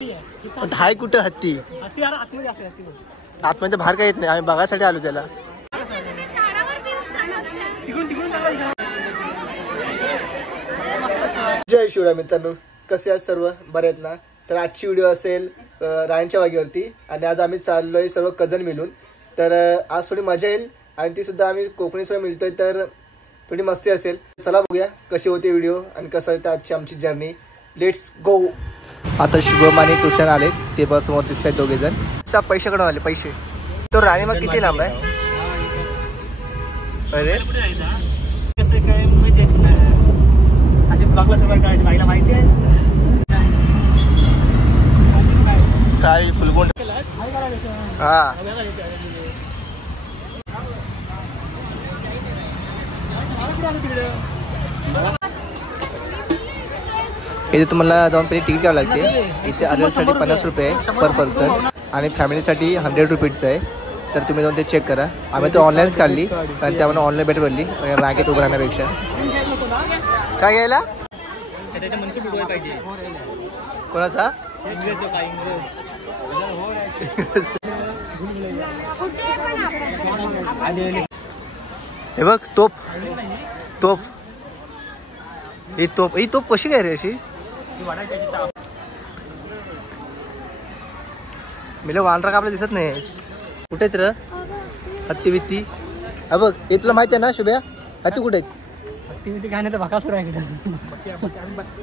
हाय कुठं हत्ती? आतमध्ये बाहेर काय येत नाही, आम्ही बघायसाठी आलो त्याला. जय शिवराय मित्रांनो, कसे आहेत सर्व? बरे आहेत ना? तर आजची व्हिडिओ असेल रायांच्या वागेवरती आणि आज आम्ही चाललोय सर्व कझन मिळून. तर आज थोडी मजा येईल आणि ती सुद्धा आम्ही कोकणी सुद्धा मिळतोय, तर थोडी मस्ती असेल. चला बघूया कशी होती व्हिडिओ आणि कसं आहे आजची आमची जर्नी. Let's go. आता शुभम आणि तुषार आले, ते बस समोर दिसत आहेत दोघे जण. पैसे कडून आले पैसे. तो राणी मग किती लांब आहे? अरे कसं काय माहिती आहे, असे ब्लॉगला सगळं करायचं बाईला माहिती आहे काय फुलगोंड. हा इथे तुम्हाला जाऊन पहिले तिकीट घ्यावं लागते. इथे अडल्टसाठी 50 रुपये पर पर्सन आणि फॅमिलीसाठी 100 रुपीज आहे. तर तुम्ही जाऊन ते चेक करा. आम्ही तर ऑनलाईनच काढली कारण त्यामुळे ऑनलाईन बेटर पडली रांगेत उभं राहण्यापेक्षा. काय घ्यायला कोणाचा? हे बघ तोप तोप ही तोप कशी काय रे अशी? मिला वांढरा कापला दिसत नाही कुठे आहेत र हत्ती बित्ती? हा बघ हे तुला माहिती आहे ना शुभ्या, हत्ती कुठे आहेत? हत्ती बित्ती काय नाही तर भाकासूर आहे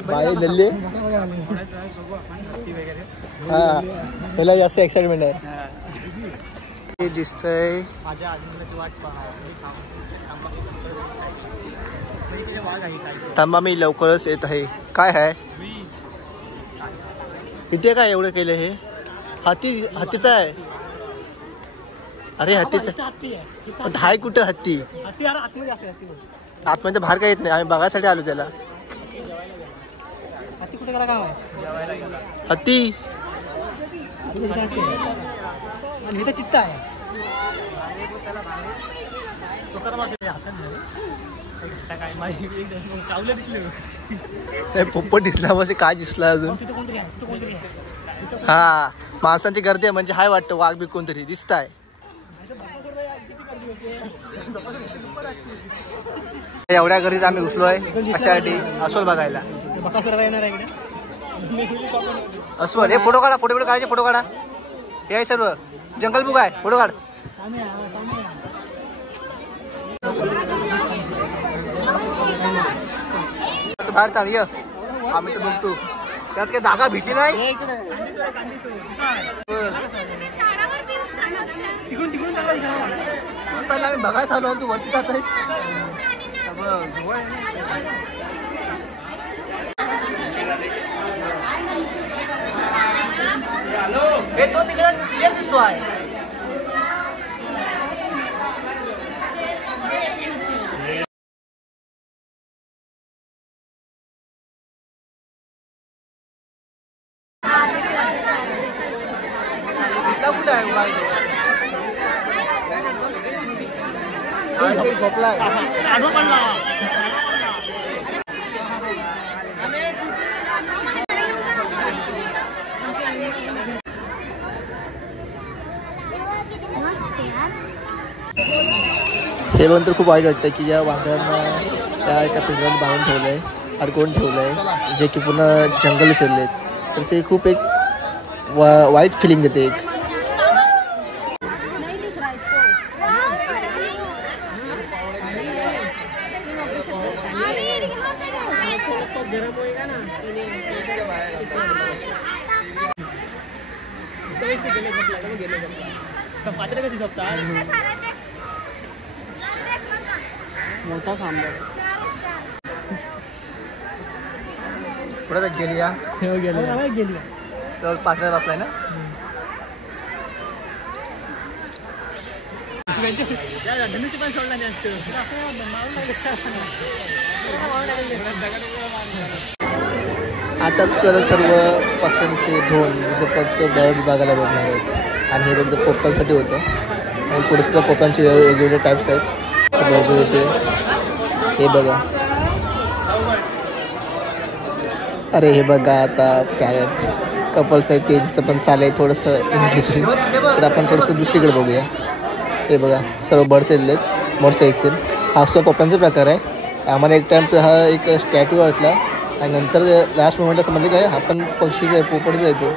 बाय लल्ले. हा त्याला जास्त एक्साइटमेंट आहे. हे दिसतंय माझ्या आजोबाची वाट पहा. थांबा मी लवकरच येत आहे. काय आहे इथे? काय एवढं केलं हे? हत्तीचा आहे. अरे हत्तीचा हाय कुठं हत्ती? आतमध्ये बाहेर काय येत नाही, आम्ही बघायसाठी आलो त्याला. हत्ती कुठे गेला? काय हत्ती चित्ता आहे. पोपट दिसला मग काय दिसला अजून? हा माणसांची गर्दी आहे म्हणजे हाय वाटतं. वाघ बी कोणतरी दिसत आहे. एवढ्या गर्दीत आम्ही घुसलोय कशासाठी? अस्वल बघायला. अस्वल हे फोटो काढा, फोटो काढायचे, फोटो काढा. हे आहे सर्व जंगल बुक आहे, फोटो काढ. बाहेर चाल ये, आम्ही तर बघतो. त्यात काही जागा भेटली नाही. आम्ही बघायला आलो, तू वरती जात आहेस. तो तिकडे दिसतो आहे. हे पण तर खूप वाईट वाटतं की या वाघांना त्या एका पिंजऱ्यात बांधून ठेवलं आहे, अडकवून ठेवलं आहे, जे की पूर्ण जंगल फिरलेत. तर ते खूप एक वाईट फिलिंग देते. एक मोठा खांबा पुढे गेली या गेली तर 5,000 वापलाय ना. आता सर्व पक्ष्यांचे झोन जिथे पक्ष बर्ड बघायला भेटणार आहेत आणि हे फक्त पोपटांसाठी होतं. आणि पुढे सुद्धा पोपटांचे वेगवेगळे टाईप्स आहेत. बघू इथे हे बघा. अरे हे बघा आता पॅरेट्स कपल्स आहेत त्यांचं पण चालेल थोडंसं इंग्लिश. तर आपण थोडंसं दुसरीकडे बघूया. हे बघा सर्व बर्ड्स आहेत, मोठं साईजचे. हा असतो पोपटांचा प्रकार आहे. आम्हाला एक टाईम हा एक स्टॅच्यू वाटला आणि नंतर लास्ट मोमेंटला समजलं काय हा पण पक्षीचा आहे, पोपटचा आहे तो.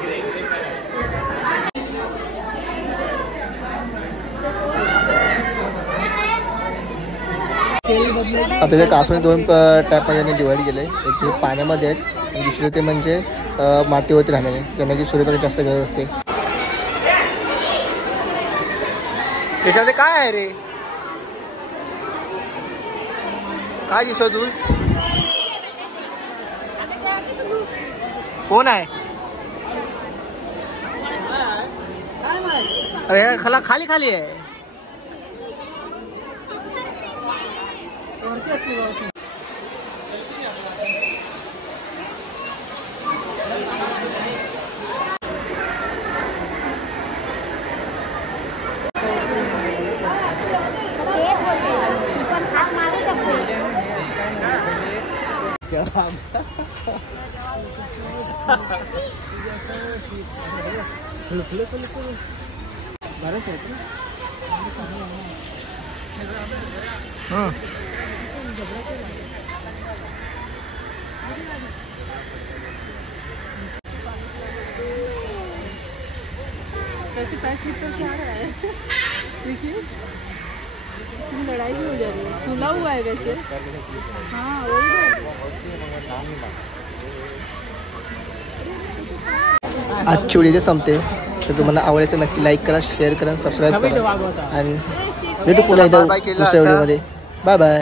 आता त्या कासवाने 2 टाईपमध्ये डिवाईड केलं आहे. एक ते पाण्यामध्ये आहेत आणि दुसरे ते म्हणजे मातीवरती राहणारे, त्यांना की सूर्यप्रकाश जास्त गरज असते. त्याच्यामध्ये काय आहे रे, काय दिसतो तू, कोण आहे? अरे खाली खाली आहे. लड़ाई भी हो जा रही है, खुला हुआ है वैसे. हाँ वही आजची व्हिडिओ संपते. तर तुम्हाला आवडायचं नक्की लाईक करा, शेअर करा, सबस्क्राईब करा आणि भेटू पुन्हा एकदा दुसऱ्या व्हिडिओमध्ये. Bye bye.